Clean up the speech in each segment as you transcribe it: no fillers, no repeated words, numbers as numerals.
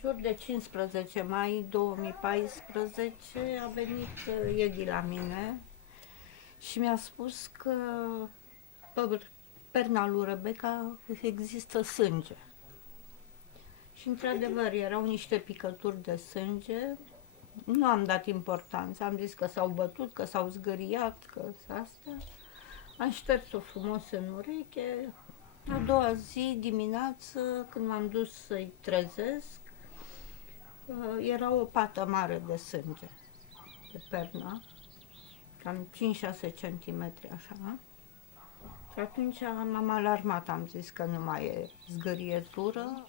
jur de 15 mai 2014 a venit Edi la mine și mi-a spus că pe perna lui Rebecca există sânge. Și într-adevăr erau niște picături de sânge. Nu am dat importanță, am zis că s-au bătut, că s-au zgâriat, că asta. Am șters-o frumos în ureche. A doua zi, dimineață, când m-am dus să-i trezesc, era o pată mare de sânge pe pernă, cam 5-6 centimetri așa. Și atunci m-am alarmat, am zis că nu mai e zgârietură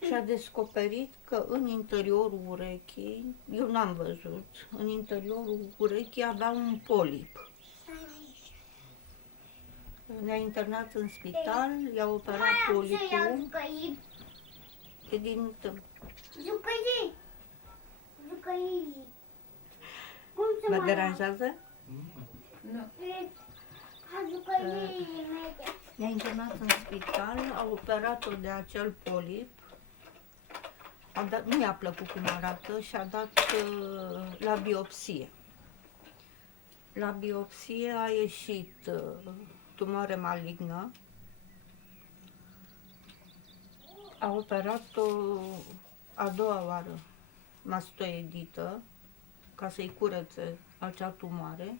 și a descoperit că în interiorul urechii, eu n-am văzut, în interiorul urechii avea un polip. Ne-a internat în spital, i-a operat polipul. E din tău. Mă deranjează? Nu. Ne-a internat în spital, a operat-o de acel polip. Nu i-a plăcut cum arată și a dat la biopsie. La biopsie a ieșit tumoare malignă. A operat-o a doua oară mastoidită ca să-i curețe acea tumoare.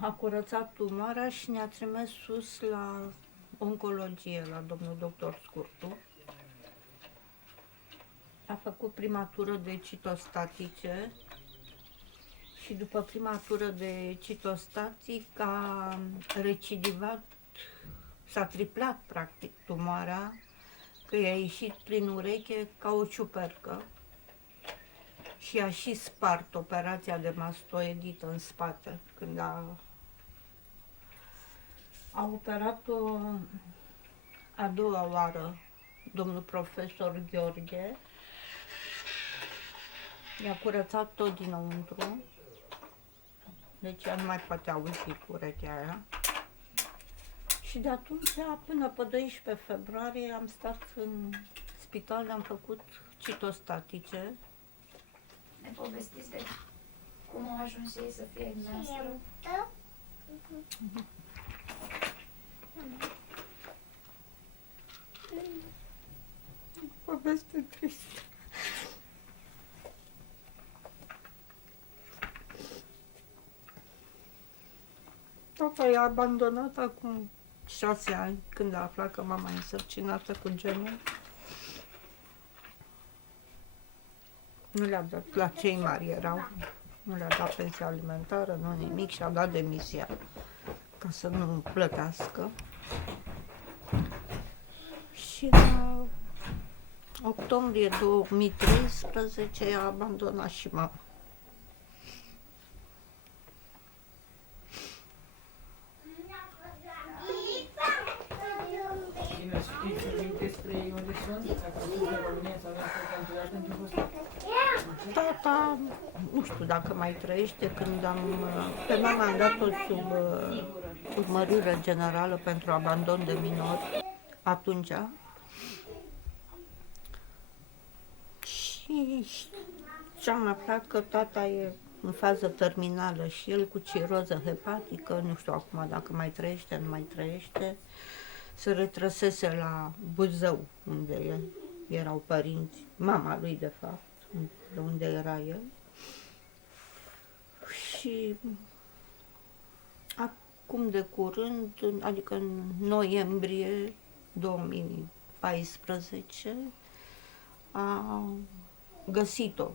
A curățat tumoarea și ne-a trimis sus la oncologie, la domnul doctor Scurtu. A făcut prima tură de citostatice și după prima tură de citostatic a recidivat, s-a triplat practic tumoarea, că i-a ieșit prin ureche ca o ciupercă și a și spart operația de mastoidită în spate când a operat-o a doua oară domnul profesor Gheorghe. I-a curățat tot dinăuntru, deci ea nu mai poate auzi cu urechea aia. Și de atunci, până pe 12 februarie, am stat în spital, am făcut citostatice. Ne povestiți de cum au ajuns ei să fie dumneavoastră? Poveste tristă. Tata i-a abandonat acum 6 ani, când a aflat că mama e însărcinată cu genul. Nu le-a dat, la cei mari erau, nu le-a dat pensia alimentară, nu nimic, și-a dat demisia ca să nu plătească. Și la octombrie 2013 a abandonat și mama. Tata, nu știu dacă mai trăiește, când pe mama am dat-o sub urmărire generală pentru abandon de minori, atunci. Și am aflat că tata e în fază terminală și el cu ciroză hepatică, nu știu acum dacă mai trăiește, nu mai trăiește, se retrăsese la Buzău, unde erau părinți, mama lui de fapt, de unde era el. Și acum de curând, adică în noiembrie 2014, a găsit-o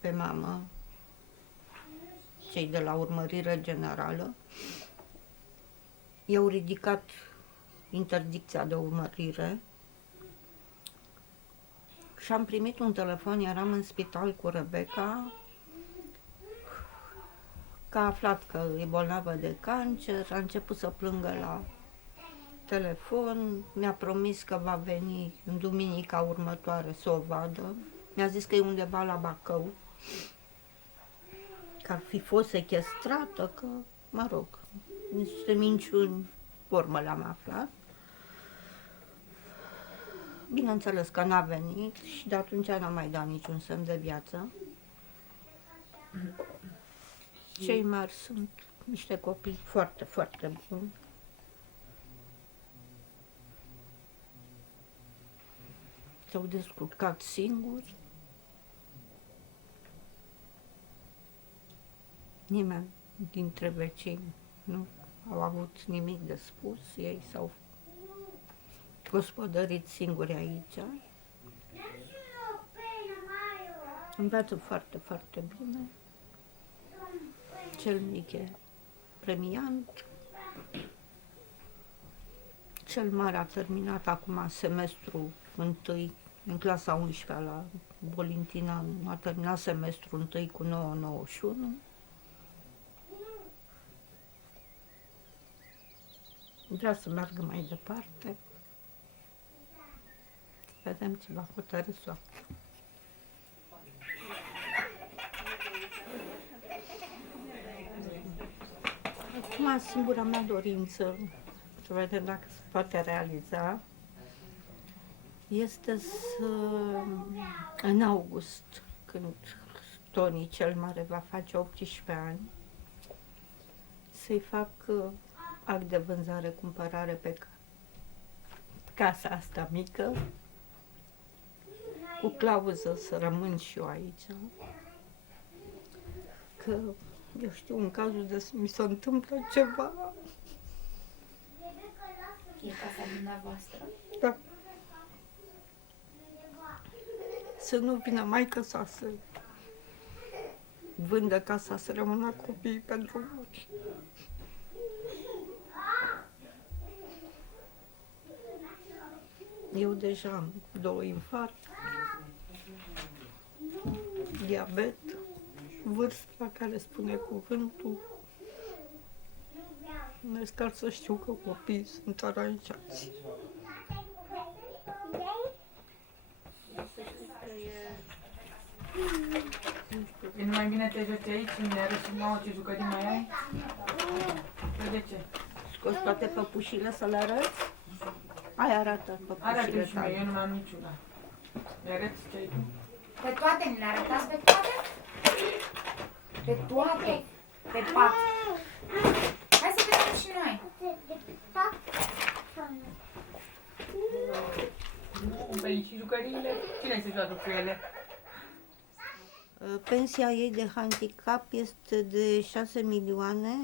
pe mamă cei de la urmărire generală. I-au ridicat interdicția de urmărire și am primit un telefon, eram în spital cu Rebecca, că a aflat că e bolnavă de cancer, a început să plângă la telefon, mi-a promis că va veni în duminica următoare să o vadă. Mi-a zis că e undeva la Bacău, că ar fi fost sechestrată, că, mă rog, niște minciuni, formă le-am aflat. Bineînțeles că n-a venit și de atunci n-a mai dat niciun semn de viață. Cei mari sunt niște copii foarte, foarte buni. S-au descurcat singuri. Nimeni dintre vecini nu au avut nimic de spus. Ei s-au gospodărit singuri aici. Învață foarte, foarte bine. Cel mic e premiant. Cel mare a terminat acum semestrul întâi, în clasa 11-a la Bolintina, a terminat semestrul întâi cu 991. Vrea să meargă mai departe. Vedem ce va hotărî soarta. Acum, singura mea dorință, să vedem dacă se poate realiza, este să, în august, când Toni cel mare va face 18 ani, să-i fac act de vânzare-cumpărare pe casa asta mică, cu clauză să rămân și eu aici. Că, eu știu, în cazul de să mi se întâmplă ceva, E casa dumneavoastră? da, să nu vină maică sa să vândă casa, să rămână copiii pe drumuri. Eu deja am 2 infarcturi, diabet, vârsta care spune cuvântul. Sper să știu că copiii sunt aranjați. E mai bine te joci aici, ne arăți nouă ce jucării mai ai? Păi de ce? Scoți toate păpușile să le arăți? Hai, arată Arată păpușile și mie, tale. eu nu mai am niciuna. Mi arăți ce ai tu? Pe toate ne le arătați, pe toate? Pe toate? Pe 4. Hai să vedem și noi. Nu, păi și jucăriile, cine se joacă cu ele? Pensia ei de handicap este de 6 milioane.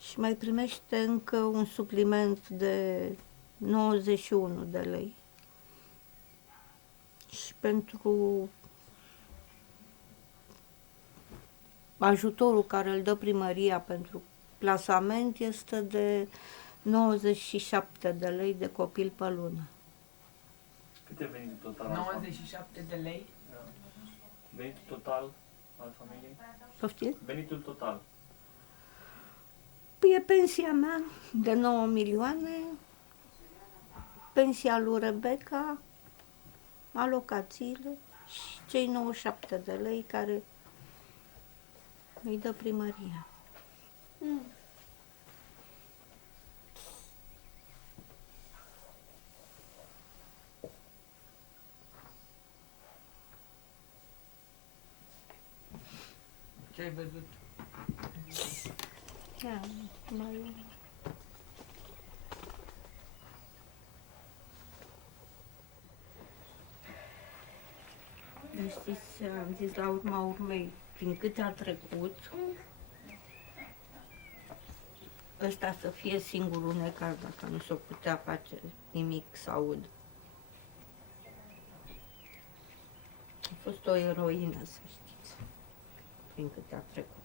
Și mai primește încă un supliment de 91 de lei. Și pentru ajutorul care îl dă primăria pentru plasament este de 97 de lei de copil pe lună. Cât e venitul total? al 97 de lei? Da. Venitul total al familiei? Poftiți? Venitul total. Păi e pensia mea de 9 milioane, pensia lui Rebecca, alocațiile și cei 97 de lei care îi dă primăria. Ce ai văzut? Da, mai... Știți, am zis la urma urmei, prin câte a trecut, ăsta să fie singurul necaz, dacă nu s-o putea face nimic să aud. A fost o eroină, să știți, prin câte a trecut.